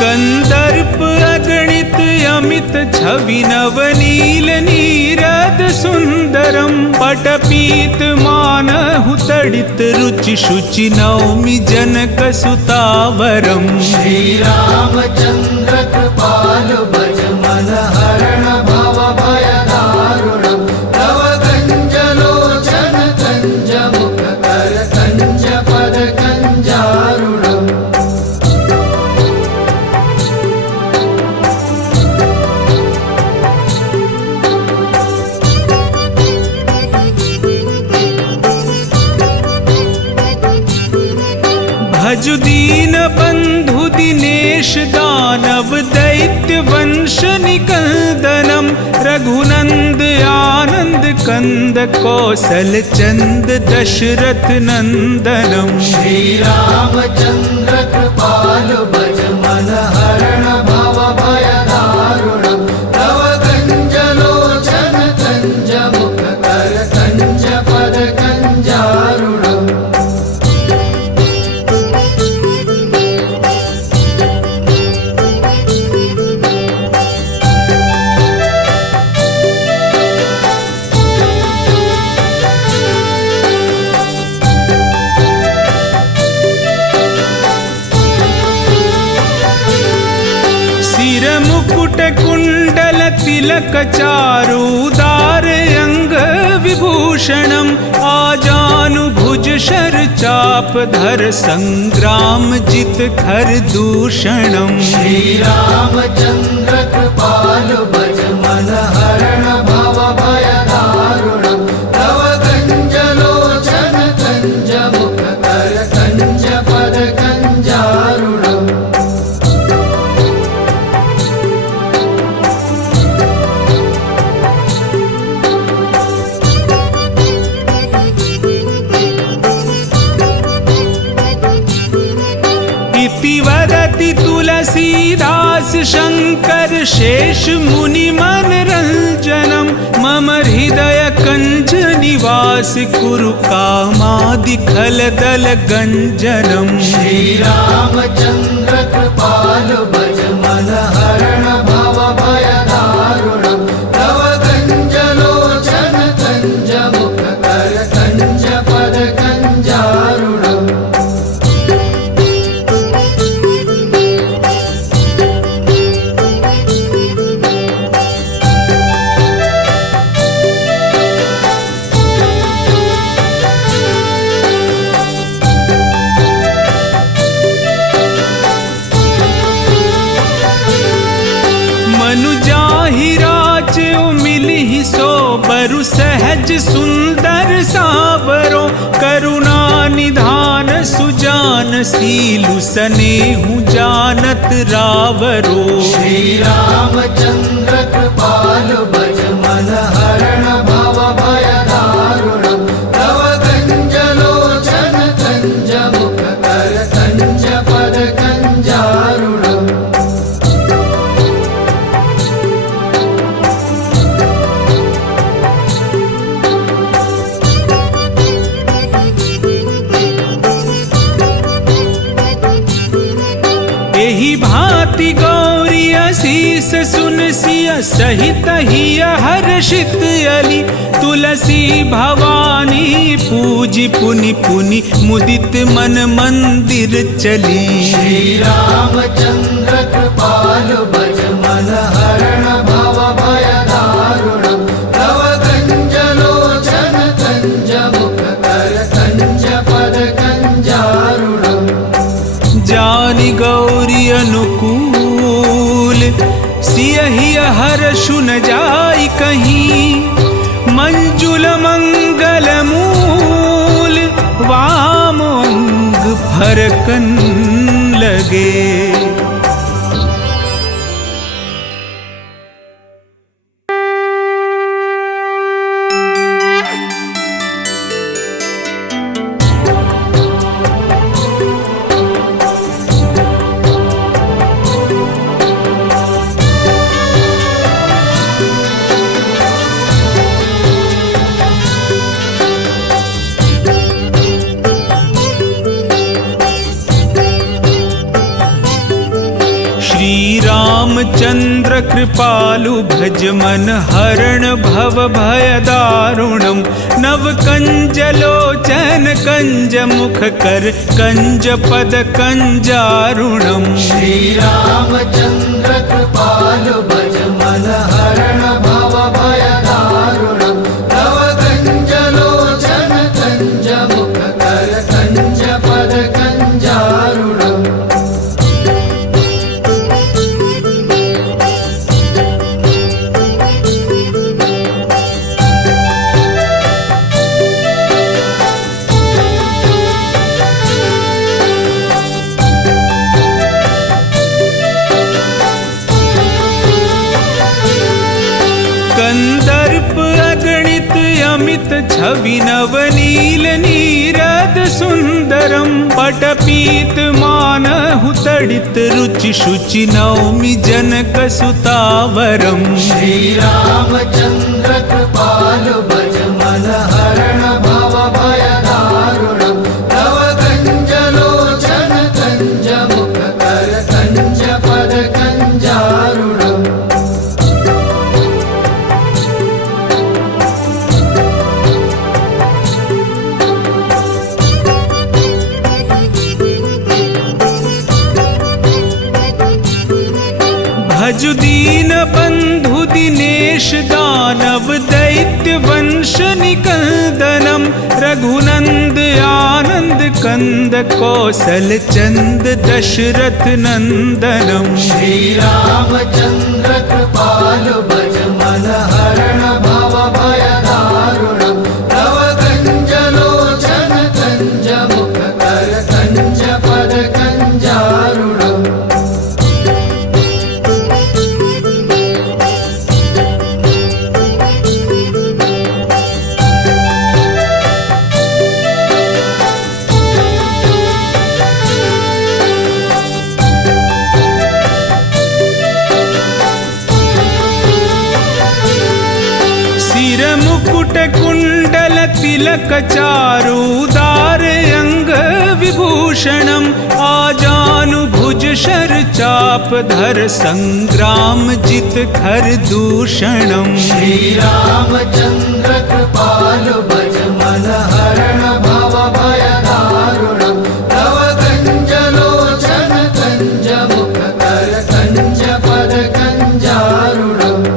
कंदर्प अगणित अमित छवि नवनील नीरद सुंदरम पटपीत मानहु तडित रुचि शुचि नौमि जनक सुतावरम। श्री रामचंद्र कृपालु भज मन हरण भव भय दारुणम् तव कंज लोचन कंज मुख कर कंज पद कंजारुणम्। भजु दीन बंधु दिनेश दानव दैत्य वंश निकंदनम रघुनंद आनंद कंद कौशल चंद दशरथ नंदनम। श्री रामचंद्र कृपालु भज मन हरण भव भय दारुणम् तव कंज लोचन कंज मुख कर कंज पद कंजारुणम्। सिर मुकुट कुंडल तिलक चारुदार अंग विभूषणम आजानु भुज शर चाप धर संग्राम जित खर दूषणम। श्री रामचंद्र कृपालु भज मन हरण भव भय दारुणम् तव कंज लोचन कंज मुख कर कंज पद कंजारुणम्। इति वदति तुलसीदास शंकर शेष मुनि मन रंजनम मम हृदय कंज निवास कुरु कामादि खल दल गंजनम। श्री रामचंद्र कृपालु भज मन हरण भव भय दारुणम् तव कंज लोचन कंज मुख कर कंज पद कंजारुणम्। वरु सहज सुंदर सावरो करुणा निधान सुजान सीलु सनेहु जानत रावरो। श्री रामचंद्र कृपालु भज मन हरण भव भय दारुणम् तव कंज लोचन कंज मुख कर कंज पद कंजारुणम्। एहि भांति गौरी असीस सुन सिय सहित हिय हर्षित अली तुलसी भवानी पूजी पुनि पुनि मुदित मन मंदिर चली। श्री रामचंद्र कृपालु भज मन हरण भव भय दारुणम् तव कंज लोचन कंज मुख कर कंज पद कंजारुणम्। जानि गौरी अनुकूल सियहि हर्षु न जाय कहीं मंजुल मंगल मूल वामंग फरकन लगे। रामचंद्र कृपालु भज मन हरण भव भय दारुणम् नव कंज लोचन कंज मुख कर कंज पद कंजारुणम्। श्री रामचंद्र कृपालु भज मन हरण भव भय दारुणम् नव कंज लोचन कंज मुख कर कंज पद कंजारुणम्। कंदर्प अगणित अमित छवि नवनील नीरद सुंदरम पटपीत मानहु तडित रुचि शुचि नौमि जनक सुतावरम। श्री रामचंद्र कृपालु भज मन हरण भव भय दारुणम् तव कंज लोचन कंज मुख कर कंज पद कंजारुणम्। भजु दीन बंधु दिनेश दानव दैत्य वंश निकंदनम रघुनंद आनंद कंद कौशल चंद दशरथ नंदनम। श्री रामचंद्र कृपालु भज मन हरण भव भय दारुणम् तव कंज लोचन कंज मुख कर कंज पद कंजारुणम्। मुकुट कुंडल तिलक चारुदार अंग विभूषणम आजानु भुज शर चाप धर संग्राम जित खर दूषणम। श्री रामचंद्र कृपालु भज मन हरण भव भय दारुणम् तव कंज लोचन कंज मुख कर कंज पद कंजारुणम्।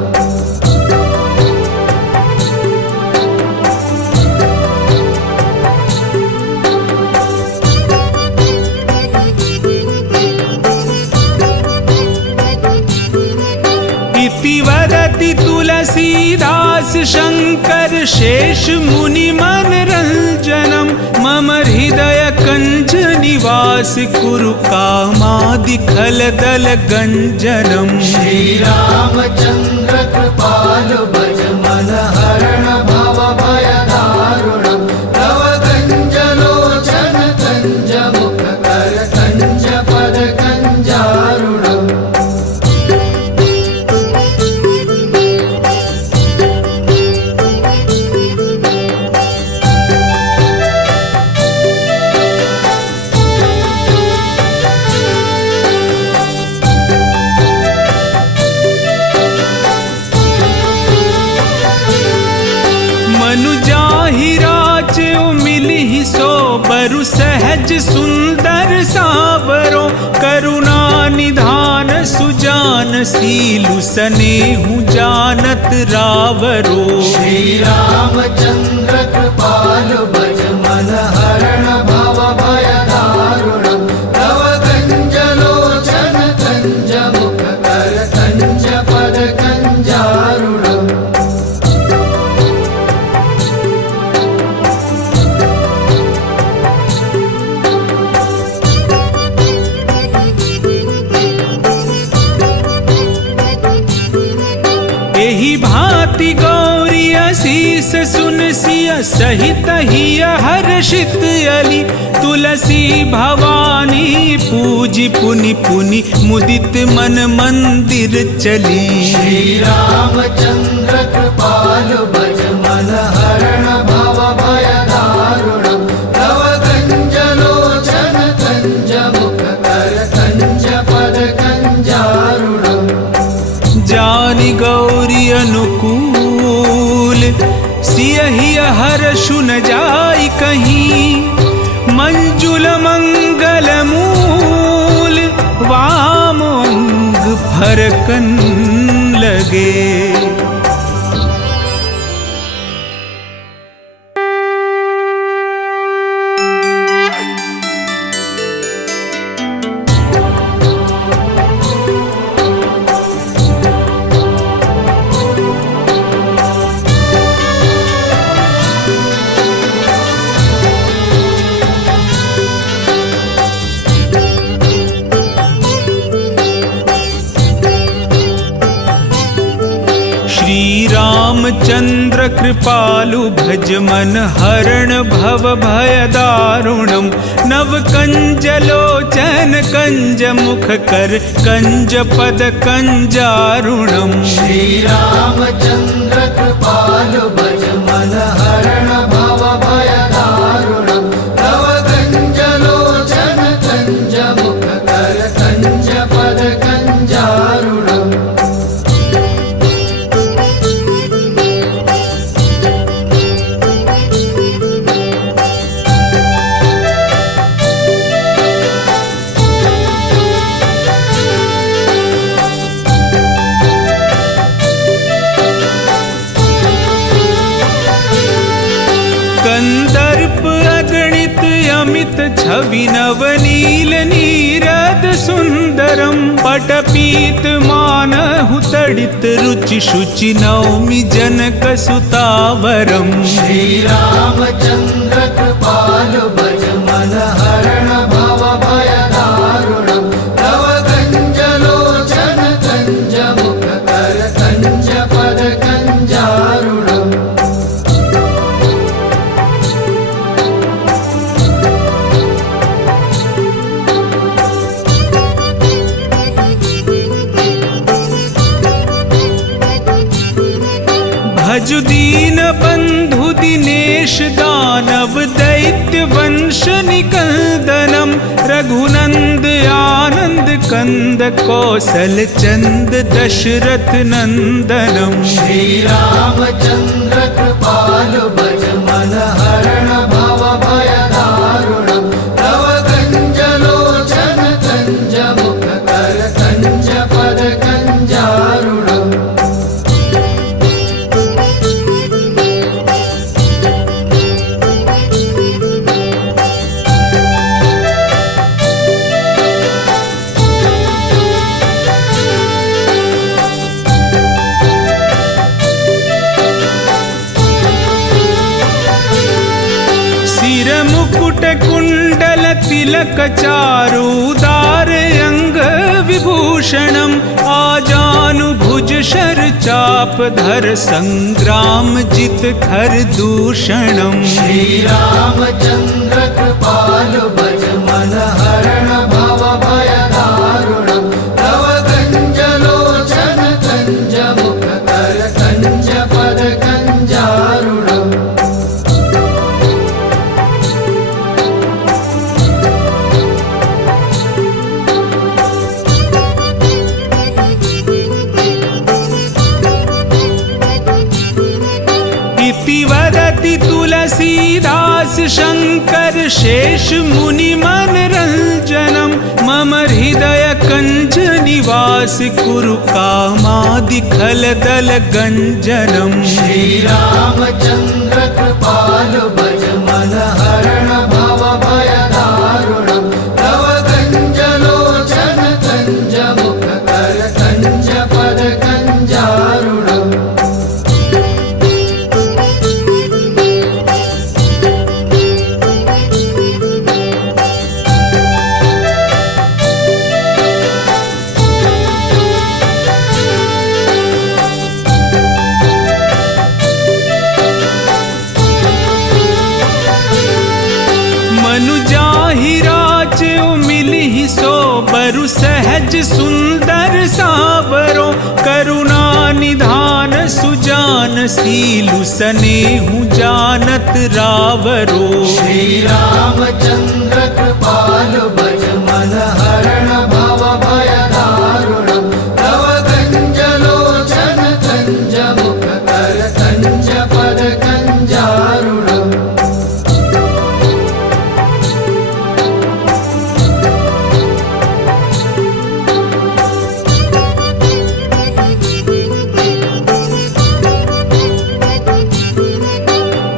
इति वदति तुलसी तुलसीदास शंकर शेष मुनि मन रंजनम मम हृदय कंज निवास कुरु कामादि खल दल गंजनम। श्री रामचंद्र कृपालु भज मन हरण भव भय दारुणम तव कंज लोचन कंज मुख कर कंज पद कंजारुणम। बरु सहज सुंदर सावरो करुणा निधान सुजान सीलु सनेहु जानत रावरो। श्री रामचंद्र कृपालु भज मन हरण भव भय दारुणम तव कंज लोचन कंज मुख कर कंज पद कंजारुणम। एहि भांति गौरी असीस सुन सिय सहित हिय हर्षित अली तुलसी भवानी पूजी पुनि पुनि मुदित मन मंदिर चली। श्री रामचंद्र कृपालु भज मन हरण भव भय दारुणम तव कंज लोचन कंज मुख कर कंज पद कंजारुणम। जानि गौरी अनुकूल सियहि हर्षु न जाय कहीं मंजुल मंगल मूल वाम अंग फरकन लगे। रामचंद्र कृपालु भज मन हरण भव भय दारुणम नव कंज लोचन कंज मुख कर कंज पद कंजारुणम। श्री रामचंद्र कृपालु भज मन हरण भव भय दारुणम तव कंज लोचन कंज मुख कर कंज पद कंजारुणम। कंदर्प अगणित अमित छवि नवनील नीरद सुंदरम पटपीत मानहु तडित रुचि शुचि नौमि जनक सुतावरम। श्री रामचंद्र कृपालु भज मन हरण भव भय दारुणम तव कंज लोचन कंज मुख कर कंज पद कंजारुणम। भजु दीन बंधु दिनेश दानव दैत्य वंश निकंदनम रघुनंद आनंद कंद कौशल चंद दशरथ नंदनम। श्री रामचंद्र कृपालु भज मन हरण भव भय दारुणम तव कंज लोचन कंज मुख कर कंज पद कंजारुणम। मुकुट कुंडल तिलक चारुदार अंग विभूषणम आजानुभुज शर चाप धर संग्राम जित खर दूषणम। श्री रामचंद्र कृपालु भज मन हरण भव भय दारुणम तव कंज लोचन कंज मुख कर कंज पद कंजारुणम। इति वदति तुलसीदास शंकर शेष मुनि मन रंजनम मम हृदय कंज निवास कुरु कामादि खल दल गंजनम। श्री रामचंद्र कृपालु भज मन हरण भव भय दारुणम तव कंज लोचन कंज मुख कर कंज पद कंजारुणम। बरु सहज सुंदर सावरो करुणा निधान सुजान सीलु सनेहु जानत रावरो। श्री रामचंद्र कृपालु भज मन हरण भव भय दारुणम तव कंज लोचन कंज मुख कर कंज पद कंजारुणम।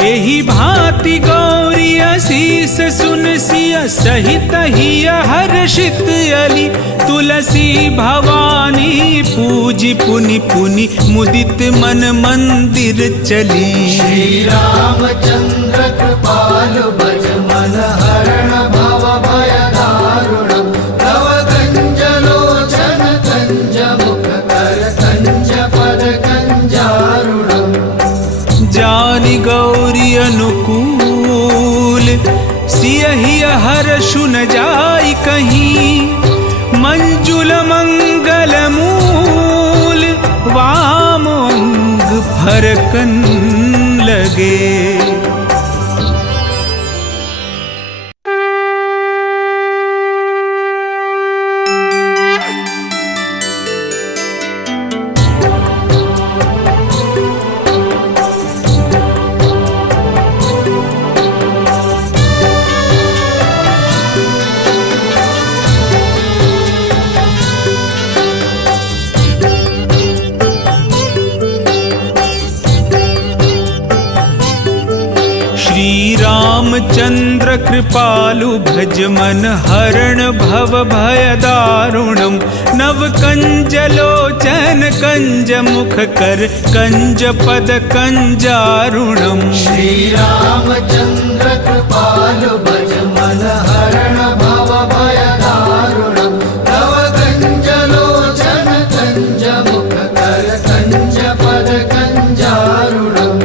एहि भांति गौरी असीस सुन सिय सहित हिय हर्षित अली तुलसी भवानी पूजी पुनि पुनि मुदित मन मंदिर चली। श्री रामचंद्र कृपालु भज मन हरण भव भय दारुणम तव कंज लोचन कंज मुख कर कंज पद कंजारुणम। जानि गौरी अनुकूल सियहि हर्षु न जाय कहीं मंजुल मंगल मूल वाम अंग फरकन लगे। रामचंद्र कृपालु भज मन हरण भव भय दारुणम नव कंज लोचन कंज मुख कर कंज पद कंजारुणम। श्री रामचंद्र कृपालु भज मन हरण भव भय दारुणम नव कंज लोचन कंज मुख कर कंज पद कंजारुणम।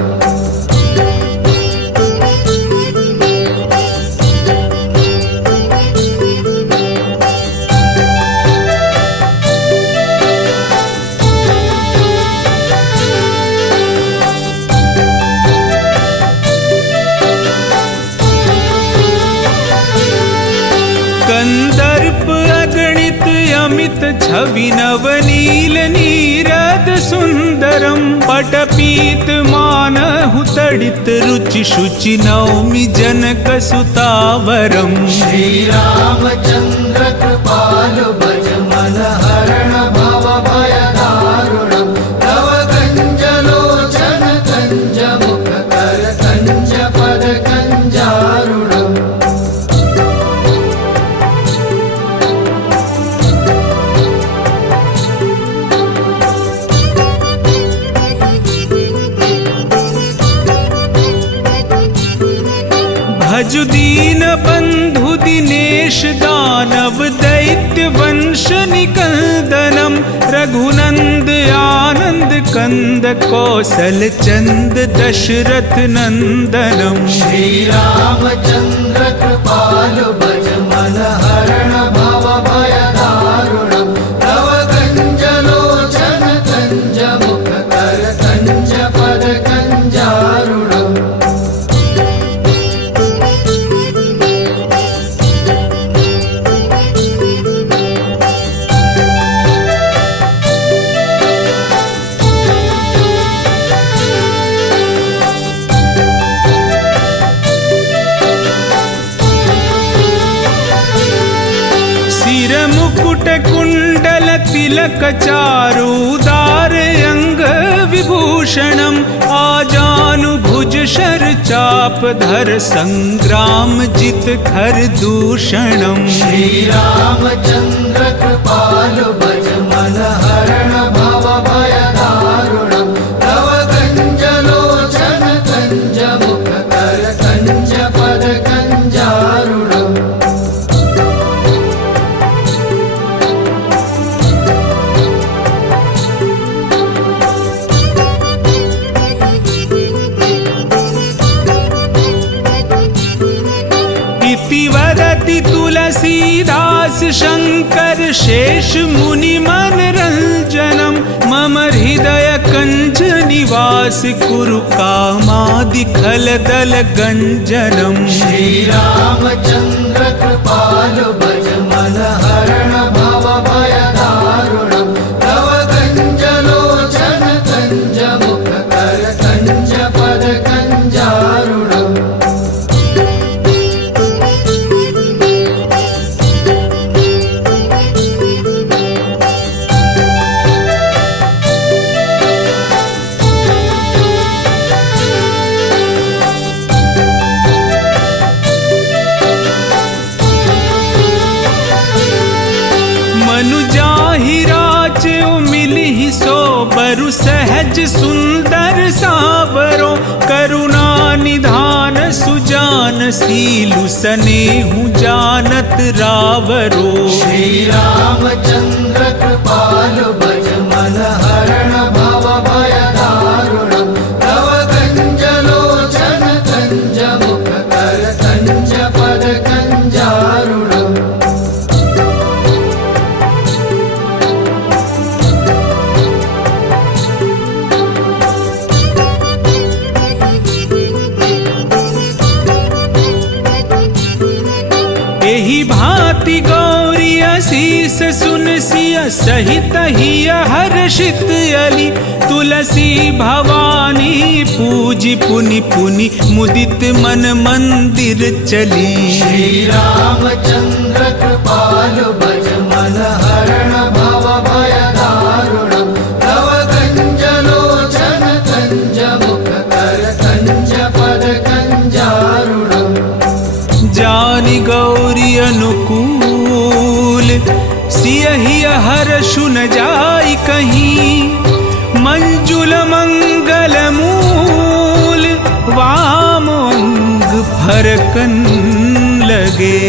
कंदर्प अगणित अमित छवि नवनील नीरद सुंदरम पटपीत मानहु तडित रुचि शुचि नौमि जनक सुतावरम। श्री रामचंद्र कृपालु भज मन हरण भव भय दारुणम तव कंज लोचन कंज मुख कर कंज पद कंजारुणम। भजु दीन बंधु दिनेश दानव दैत्य वंश निकंदनम रघुनंद आनंद कंद कौशल चंद दशरथ नंदनम। श्री रामचंद्र कृपालु भज मन हरण भव भय दारुणम तव कंज लोचन कंज मुख कर कंज पद कंजारुणम। सिर मुकुट कुंडल तिलक चारुदार अंग विभूषणम आजानु भुज शर चाप धर संग्राम जित खर दूषणम। श्री रामचंद्र कृपालु भज मन हरण भव भय दारुणम तव कंज लोचन कंज मुख कर कंज पद कंजारुणम। इति वदति तुलसीदास शंकर शेष मुनि मन रंजनम मम हृदय कंज निवास कुरु कामादि खल दल गंजनम। श्री रामचंद्र कृपालु भज मन हरण भव भय दारुणम तव कंज लोचन कंज मुख कर कंज पद कंजारुणम। मनु जाहि राचो मिलिहि सो बरु सहज सुंदर सावरो करुणा निधान सुजान सीलु सनेहु जानत रावरो। श्री रामचंद्र कृपालु भज मन हरण भव भय दारुणम तव कंज लोचन कंज मुख कर कंज पद कंजारुणम। एहि भांति गौरी असीस सुन सिय सहित हिय हर्षित अली तुलसी भवानी पूजी पुनि पुनि मुदित मन मंदिर चली। श्री रामचंद्र कृपालु भज मन हरण भव भय दारुणम तव कंज लोचन कंज मुख कर कंज पद कंजारुणम। जानि गौरी अनुकूल सियहि हर्षु न जाई कहीं मंजुल मंगल मूल वाम अंग फरकन लगे।